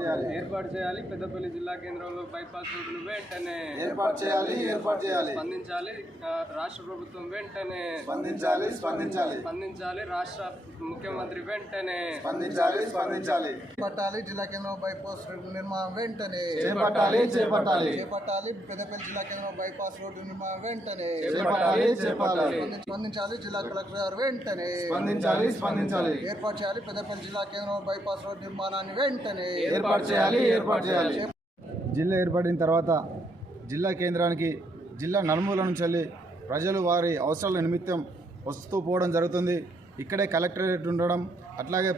చేయాలి. ఏర్పాటు చేయాలి. పెద్దపల్లి జిల్లా కేంద్రంలో బైపాస్ రోడ్డును వెంటనే ఏర్పాటు చేయాలి ఏర్పాటు చేయాలి. స్పందించాలి. రాష్ట్ర ప్రభుత్వం వెంటనే స్పందించాలి స్పందించాలి. స్పందించాలి. రాష్ట్ర ముఖ్యమంత్రి వెంటనే స్పందించాలి స్పందించాలి. చేపట్టాలి. జిల్లా కేంద్రం బైపాస్ రోడ్డు నిర్మాణం వెంటనే చేపట్టాలి చేపట్టాలి. చేపట్టాలి. పెద్దపల్లి జిల్లా కేంద్రం బైపాస్ రోడ్డు నిర్మాణం వెంటనే చేపట్టాలి చేపట్టాలి. స్పందించ- స్పందించాలి. జిల్లా కలెక్టర్ గారు వెంటనే స్పందించాలి స్పందించాలి. ఏర్పాటు చేయాలి. పెద్దపల్లి జిల్లా కేంద్రం బైపాస్ రోడ్డు నిర్మాణాన్ని వెంటనే ఏర్పాటు ఏర్పాటు చేయాలి ఏర్పాటు చేయాలి. జిల్లా ఏర్పడిన తర్వాత జిల్లా కేంద్రానికి జిల్లా నలుమూల నుంచి వెళ్ళి ప్రజలు వారి అవసరాల నిమిత్తం వస్తూ పోవడం జరుగుతుంది. ఇక్కడే కలెక్టరేట్ ఉండడం అట్లాగే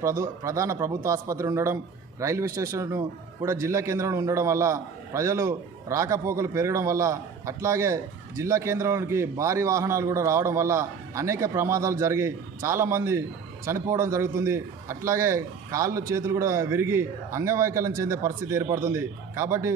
ప్రధాన ప్రభుత్వ ఆసుపత్రి ఉండడం రైల్వే స్టేషన్ కూడా జిల్లా కేంద్రంలో ఉండడం వల్ల ప్రజలు రాకపోకలు పెరగడం వల్ల అట్లాగే జిల్లా కేంద్రంలోకి భారీ వాహనాలు కూడా రావడం వల్ల అనేక ప్రమాదాలు జరిగి చాలామంది చనిపోవడం జరుగుతుంది. అట్లాగే కాళ్ళు చేతులు కూడా విరిగి అంగవైకల్యం చెందే పరిస్థితి ఏర్పడుతుంది. కాబట్టి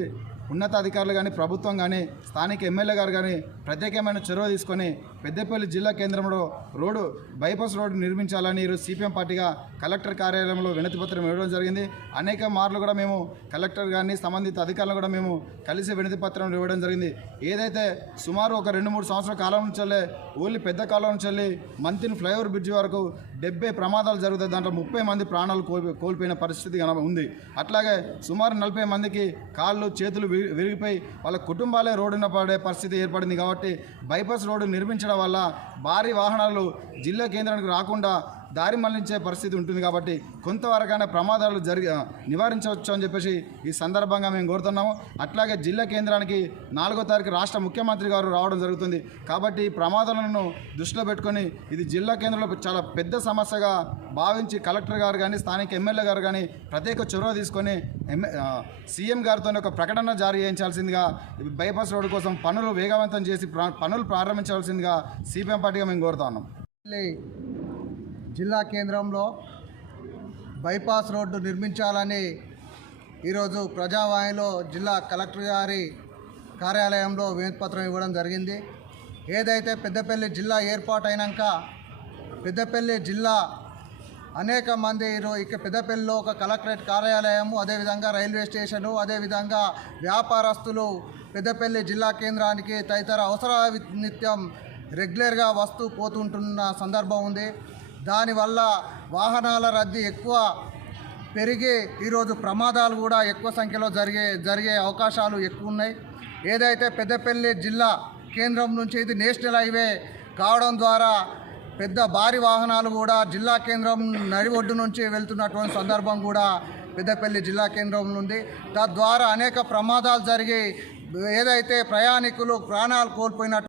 ఉన్నతాధికారులు కానీ ప్రభుత్వం కానీ స్థానిక ఎమ్మెల్యే గారు కానీ ప్రత్యేకమైన చొరవ తీసుకొని పెద్దపల్లి జిల్లా కేంద్రంలో రోడ్డు బైపాస్ రోడ్డు నిర్మించాలని ఈరోజు సిపిఎం పార్టీగా కలెక్టర్ కార్యాలయంలో వినతి పత్రం ఇవ్వడం జరిగింది. అనేక మార్లు కూడా మేము కలెక్టర్ గారిని సంబంధిత అధికారులు కూడా మేము కలిసి వినతి పత్రం ఇవ్వడం జరిగింది. ఏదైతే సుమారు ఒక రెండు మూడు సంవత్సరాల కాలం నుంచి వెళ్ళే ఓన్లీ పెద్ద కాలం నుంచి వెళ్ళి మంతిని ఫ్లైఓవర్ బ్రిడ్జి వరకు డెబ్బై ప్రమాదాలు జరుగుతాయి. దాంట్లో ముప్పై మంది ప్రాణాలు కోల్పో కోల్పోయిన పరిస్థితి ఉంది. అట్లాగే సుమారు నలభై మందికి కాళ్ళు చేతులు విరిగిపోయి వాళ్ళ కుటుంబాలే రోడ్డున పడే పరిస్థితి ఏర్పడింది కాబట్టి బైపాస్ రోడ్డు నిర్మించడం వల్ల భారీ వాహనాలు జిల్లా కేంద్రానికి రాకుండా దారి మళ్ళించే పరిస్థితి ఉంటుంది కాబట్టి కొంతవరకైనా ప్రమాదాలు జరిగి నివారించవచ్చు అని చెప్పేసి ఈ సందర్భంగా మేము కోరుతున్నాము. అట్లాగే జిల్లా కేంద్రానికి నాలుగో తారీఖు రాష్ట్ర ముఖ్యమంత్రి గారు రావడం జరుగుతుంది. కాబట్టి ఈ ప్రమాదాలను దృష్టిలో పెట్టుకొని ఇది జిల్లా కేంద్రంలో చాలా పెద్ద సమస్యగా భావించి కలెక్టర్ గారు కానీ స్థానిక ఎమ్మెల్యే గారు కానీ ప్రత్యేక చొరవ తీసుకొని సీఎం గారితో ఒక ప్రకటన జారీ చేయించాల్సిందిగా బైపాస్ రోడ్డు కోసం పనులు వేగవంతం చేసి పనులు ప్రారంభించాల్సిందిగా సిపిఎం పార్టీగా మేము కోరుతా ఉన్నాం. జిల్లా కేంద్రంలో బైపాస్ రోడ్డు నిర్మించాలని ఈరోజు ప్రజావాణిలో జిల్లా కలెక్టర్ గారి కార్యాలయంలో వినతిపత్రం ఇవ్వడం జరిగింది. ఏదైతే పెద్దపల్లి జిల్లా ఏర్పాటైనాక పెద్దపల్లి జిల్లా అనేక మంది ఇక పెద్దపల్లిలో ఒక కలెక్టరేట్ కార్యాలయము అదేవిధంగా రైల్వే స్టేషను అదేవిధంగా వ్యాపారస్తులు పెద్దపల్లి జిల్లా కేంద్రానికి తదితర అవసర నిత్యం రెగ్యులర్గా వస్తూ పోతుంటున్న సందర్భం ఉంది. దానివల్ల వాహనాల రద్దీ ఎక్కువ పెరిగి ఈరోజు ప్రమాదాలు కూడా ఎక్కువ సంఖ్యలో జరిగే జరిగే అవకాశాలు ఎక్కువ ఉన్నాయి. ఏదైతే పెద్దపల్లి జిల్లా కేంద్రం నుంచి ఇది నేషనల్ హైవే కావడం ద్వారా పెద్ద భారీ వాహనాలు కూడా జిల్లా కేంద్రం నడి ఒడ్డు నుంచి వెళ్తున్నటువంటి సందర్భం కూడా పెద్దపల్లి జిల్లా కేంద్రం నుండి తద్వారా అనేక ప్రమాదాలు జరిగి ఏదైతే ప్రయాణికులు ప్రాణాలు కోల్పోయినట్టు